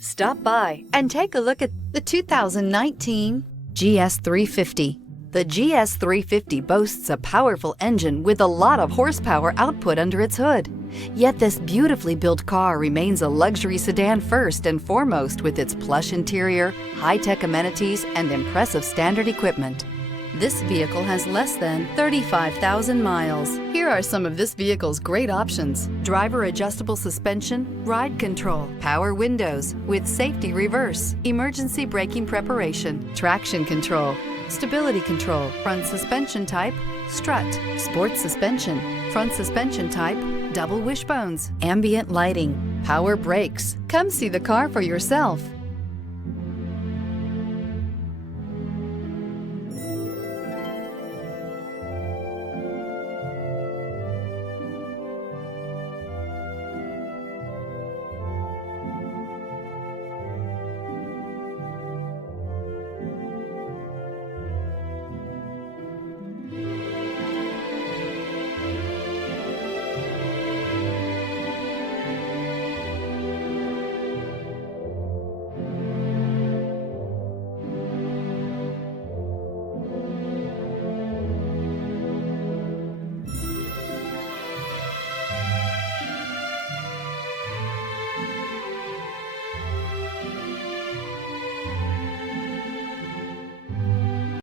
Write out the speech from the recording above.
Stop by and take a look at the 2019 GS 350. The GS 350 boasts a powerful engine with a lot of horsepower output under its hood. Yet this beautifully built car remains a luxury sedan first and foremost with its plush interior, high-tech amenities, and impressive standard equipment. This vehicle has less than 35,000 miles. Here are some of this vehicle's great options: driver adjustable suspension, ride control, power windows with safety reverse, emergency braking preparation, traction control, stability control, front suspension type, strut, sports suspension, front suspension type, double wishbones, ambient lighting, power brakes. Come see the car for yourself.